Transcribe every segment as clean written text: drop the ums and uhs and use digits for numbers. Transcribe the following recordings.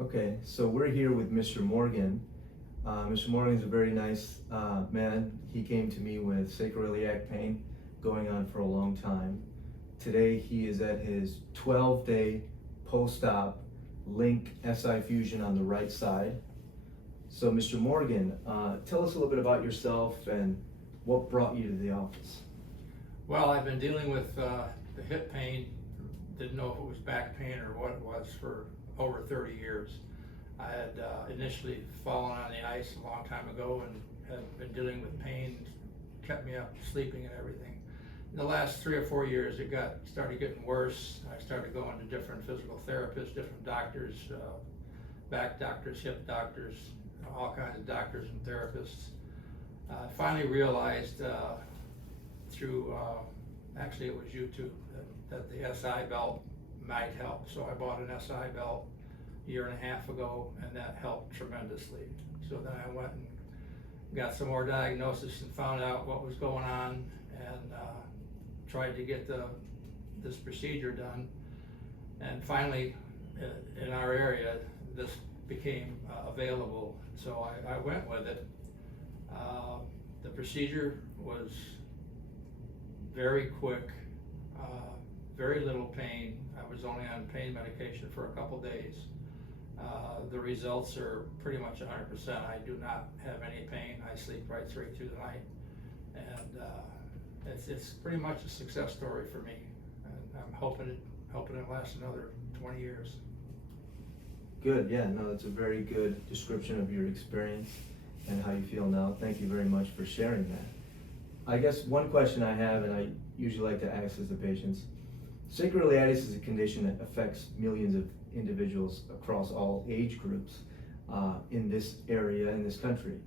Okay, so we're here with Mr. Morgan. Mr. Morgan is a very nice man. He came to me with sacroiliac pain going on for a long time. Today he is at his 12-day post-op LinQ SI fusion on the right side. So Mr. Morgan, tell us a little bit about yourself and what brought you to the office. Well, I've been dealing with the hip pain, didn't know if it was back pain or what it was for over 30 years. I had initially fallen on the ice a long time ago and had been dealing with pain, kept me up sleeping and everything. In the last 3 or 4 years, it started getting worse. I started going to different physical therapists, different doctors, back doctors, hip doctors, all kinds of doctors and therapists. I finally realized through, actually it was YouTube, that the SI belt might help. So I bought an SI belt a year and a half ago, and that helped tremendously. So then I went and got some more diagnosis and found out what was going on, and tried to get this procedure done. And finally, in our area, this became available, so I went with it. The procedure was very quick, very little pain. I was only on pain medication for a couple days. The results are pretty much 100%. I do not have any pain. I sleep right through the night, and it's pretty much a success story for me. And I'm hoping it lasts another 20 years. Good, yeah, no, that's a very good description of your experience and how you feel now. Thank you very much for sharing that. I guess one question I have, and I usually like to ask as the patients, sacroiliitis is a condition that affects millions of individuals across all age groups in this area, in this country.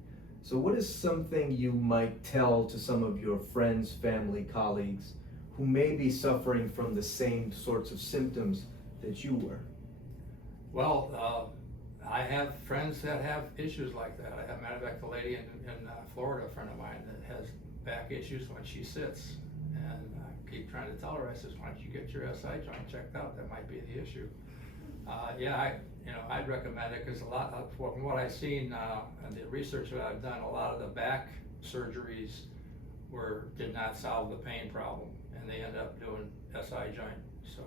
So what is something you might tell to some of your friends, family, colleagues who may be suffering from the same sorts of symptoms that you were? Well, I have friends that have issues like that. I have, matter of fact, a lady in Florida, a friend of mine, that has back issues when she sits. And I keep trying to tell her, I says, why don't you get your SI joint checked out? That might be the issue. Yeah, I'd recommend it, because a lot from what I've seen and the research that I've done, a lot of the back surgeries did not solve the pain problem, and they ended up doing SI joint. So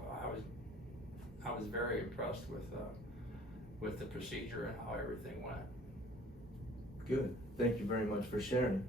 I was very impressed with the procedure and how everything went. Good. Thank you very much for sharing.